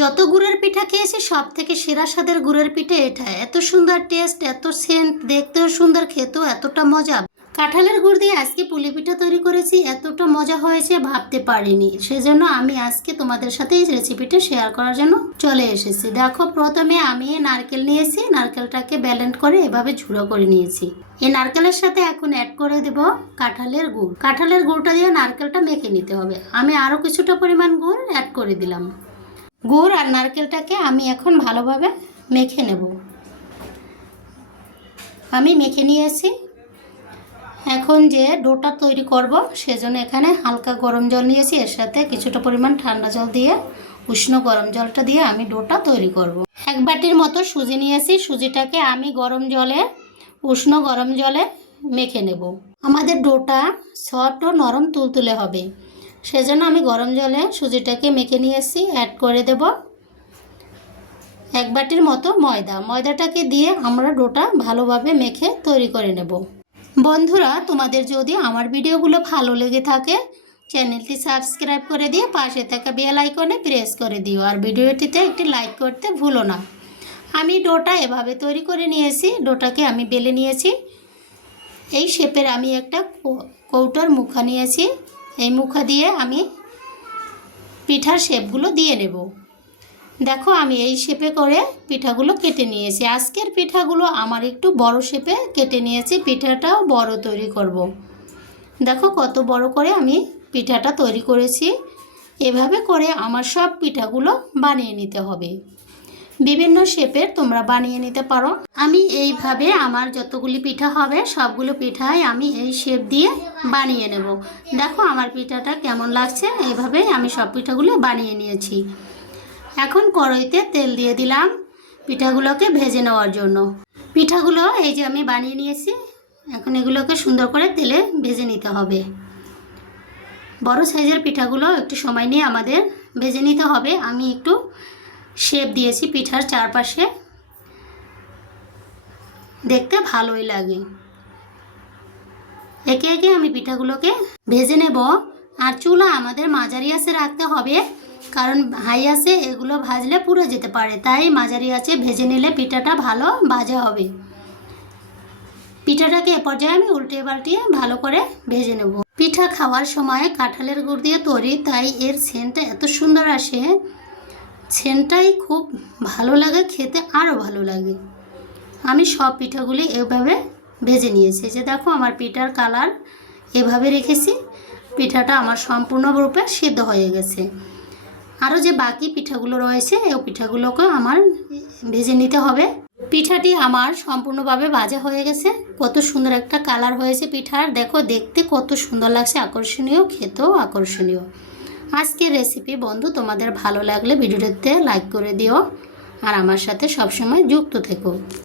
যত গুড়ের পিঠা খেয়েছি সব থেকে সেরা স্বাদের গুড়ের পিঠা এটা। এত সুন্দর টেস্ট, এত সেন্ট, দেখতেও সুন্দর, খেতেও এতটা মজা। কাঁঠালের গুড় দিয়ে আজকে পুলি পিঠা তৈরি করেছি, এতটা মজা হয়েছে ভাবতে পারিনি। সেজন্য আমি আজকে তোমাদের সাথে এই রেসিপিটা শেয়ার করার জন্য চলে এসেছি। দেখো, প্রথমে আমি নারকেল নিয়েছি, নারকেলটাকে ব্লেন্ড করে এভাবে ঝুড়ো করে নিয়েছি। এই নারকেলের সাথে এখন অ্যাড করে দেব কাঁঠালের গুড়। কাঁঠালের গুড়টা দিয়ে নারকেলটা মেখে নিতে হবে। আমি আরও কিছুটা পরিমাণ গুড় অ্যাড করে দিলাম। গুড় আর নারকেলটাকে আমি এখন ভালোভাবে মেখে নেব। আমি মেখে নিয়েছি। এখন যে ডোটা তৈরি করব সেজন্য এখানে হালকা গরম জল নিয়েছি, এর সাথে কিছুটা পরিমাণ ঠান্ডা জল দিয়ে উষ্ণ গরম জলটা দিয়ে আমি ডোটা তৈরি করব। এক বাটির মতো সুজি নিয়েছি, সুজিটাকে আমি উষ্ণ গরম জলে মেখে নেব। আমাদের ডোটা সফট ও নরম তুলতুলে হবে, সেজন্য আমি গরম জলে সুজিটাকে মেখে নিয়েছি। অ্যাড করে দেব এক বাটির মতো ময়দাটাকে দিয়ে আমরা ডোটা ভালোভাবে মেখে তৈরি করে নেব। বন্ধুরা, তোমাদের যদি আমার ভিডিওগুলো ভালো লেগে থাকে চ্যানেলটি সাবস্ক্রাইব করে দিয়ে পাশে থাকা বেল আইকনে প্রেস করে দিও, আর ভিডিওটিতে একটি লাইক করতে ভুলো না। আমি ডোটা এভাবে তৈরি করে নিয়েছি। ডোটাকে আমি বেলে নিয়েছি। এই শেপের আমি একটা কৌটোর মুখা নিয়েছি। এই মুখা দিয়ে আমি পিঠার শেপগুলো দিয়ে নেব। দেখো, আমি এই শেপে করে পিঠাগুলো কেটে নিয়েছি। আজকের পিঠাগুলো আমার একটু বড় শেপে কেটে নিয়েছি, পিঠাটাও বড় তৈরি করব। দেখো কত বড় করে আমি পিঠাটা তৈরি করেছি। এভাবে করে আমার সব পিঠাগুলো বানিয়ে নিতে হবে। বিভিন্ন শেপের তোমরা বানিয়ে নিতে পারো। আমি এইভাবে আমার যতগুলি পিঠা হবে সবগুলো পিঠাই আমি এই শেপ দিয়ে বানিয়ে নেব। দেখো আমার পিঠাটা কেমন লাগছে। এইভাবে আমি সব পিঠাগুলো বানিয়ে নিয়েছি। এখন কড়াইতে তেল দিয়ে দিলাম পিঠাগুলোকে ভেজে নেওয়ার জন্য। পিঠাগুলো এই যে আমি বানিয়ে নিয়েছি। এখন এগুলোকে সুন্দর করে তেলে ভেজে নিতে হবে। বড় সাইজের পিঠাগুলো একটু সময় নিয়ে আমাদের ভেজে নিতে হবে। আমি একটু শেপ দিয়েছি পিঠার চারপাশে, দেখতে ভালোই লাগে। একে একে আমি পিঠাগুলোকে ভেজে নেব। আর চুলা আমাদের মাঝারি আঁচে রাখতে হবে, কারণ হাই আঁচে এগুলো ভাজলে পুড়ে যেতে পারে। তাই মাঝারি আঁচে ভেজে নিলে পিঠাটা ভালো ভাজা হবে। পিঠাটাকে এ পর্যায়ে আমি উল্টে পাল্টিয়ে ভালো করে ভেজে নেব। পিঠা খাওয়ার সময় কাঁঠালের গুড় দিয়ে তৈরি, তাই এর সেন্টটা এত সুন্দর আসে। সেন্টটাই খুব ভালো লাগে, খেতে আরও ভালো লাগে। আমি সব পিঠাগুলি এভাবে ভেজে নিয়েছি। যে দেখো আমার পিঠার কালার এভাবে রেখেছি। পিঠাটা আমার সম্পূর্ণরূপে সিদ্ধ হয়ে গেছে। আরও যে বাকি পিঠাগুলো রয়েছে এই পিঠাগুলোকে আমার ভেজে নিতে হবে। পিঠাটি আমার সম্পূর্ণভাবে ভাজা হয়ে গেছে। কত সুন্দর একটা কালার হয়েছে পিঠার। দেখো, দেখতে কত সুন্দর লাগছে, আকর্ষণীয়, খেতেও আকর্ষণীয়। আজকের রেসিপি বন্ধু তোমাদের ভালো লাগলে ভিডিওটিতে লাইক করে দিও, আর আমার সাথে সবসময় যুক্ত থেকো।